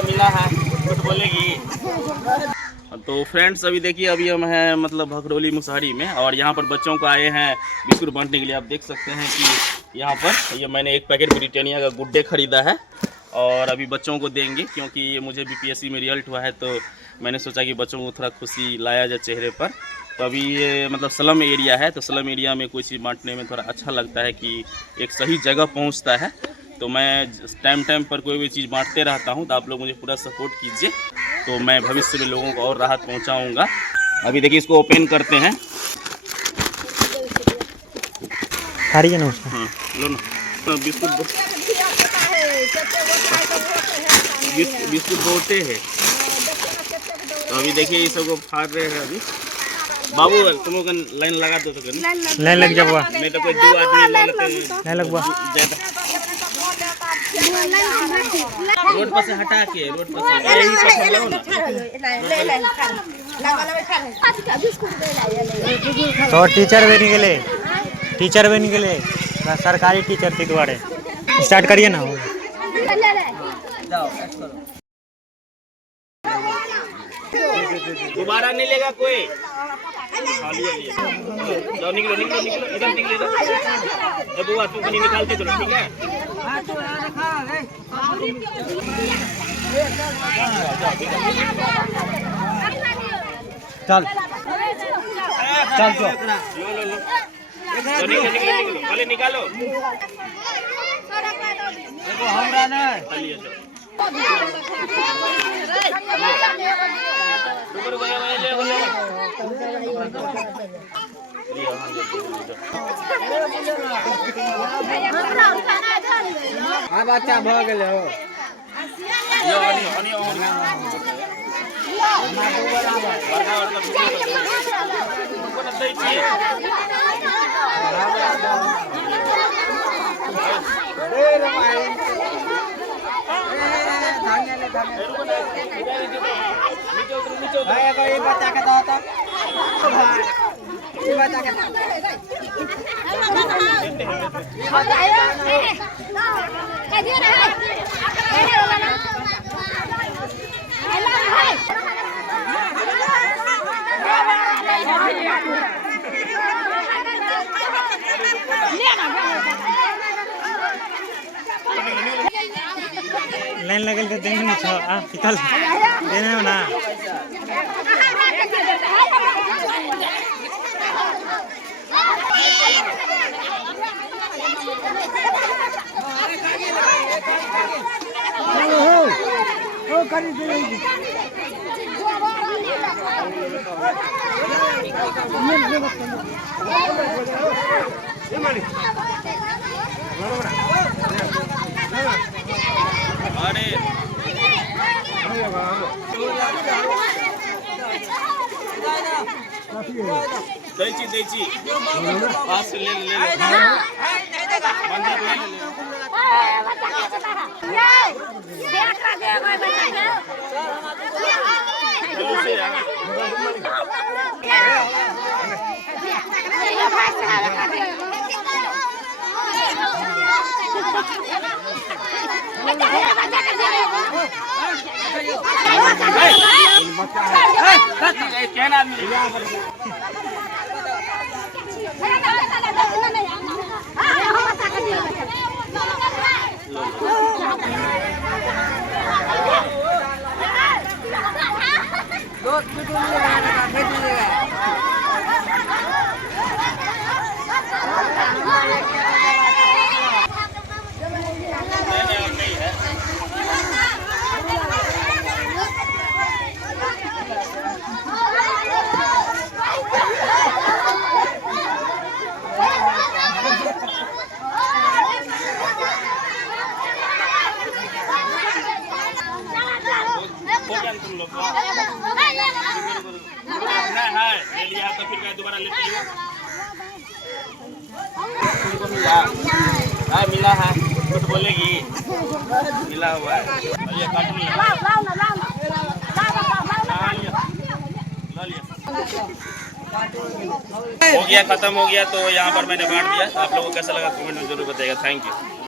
मिला है कुछ बोलेगी। तो फ्रेंड्स अभी देखिए, अभी हम हैं मतलब भगरौली मुसहरी में, और यहाँ पर बच्चों को आए हैं बिस्कुट बांटने के लिए। आप देख सकते हैं कि यहाँ पर ये मैंने एक पैकेट ब्रिटानिया का गुड डे खरीदा है और अभी बच्चों को देंगे, क्योंकि ये मुझे बीपीएससी में रिजल्ट हुआ है, तो मैंने सोचा कि बच्चों को थोड़ा खुशी लाया जाए चेहरे पर। तो अभी ये मतलब स्लम एरिया है, तो स्लम एरिया में कोई चीज़ बांटने में थोड़ा अच्छा लगता है कि एक सही जगह पहुँचता है। तो मैं टाइम पर कोई भी चीज़ बांटते रहता हूँ, तो आप लोग मुझे पूरा सपोर्ट कीजिए, तो मैं भविष्य में लोगों को और राहत पहुँचाऊँगा। अभी देखिए इसको ओपन करते हैं। खारी है ना उसका? हाँ लो ना, तो बिस्कुट बोते हैं। तो अभी देखिए ये सबको फाड़ रहे हैं। अभी बाबू तुम लोग लाइन लगा दो, तो लाइन लग जा बुआ, नहीं तो कोई दो आदमी लाइन लग बुआ। रोड पर से हटा के, रोड पर से यही पकड़ लो ना। तो टीचर बन गेले, टीचर बन गेले, सरकारी टीचर थी दुआरे। स्टार्ट करिए ना। दोबारा नहीं लेगा कोई। जाओ निकलो निकलो निकलो, इधर निकलो इधर। बुआ तू कहीं निकालते चलो, ठीक है। चल चल लो लो लो, निकलो निकलो निकलो, पहले निकालो। देखो हमरा नहीं हाँ बच्चा भ गेले हो। लाइन लगल के देने नहीं छो आ निकल देने हो ना। ओ करी दे दैची पास ले ले मंदिर ले तो फिर दोबारा लेती हो। मिला है कुछ बोलेगी। मिला हुआ है ये काटनी है। हो गया, खत्म हो गया। तो यहाँ पर मैंने बांट दिया। आप लोगों को कैसा लगा कमेंट में जरूर बताइएगा। Thank you.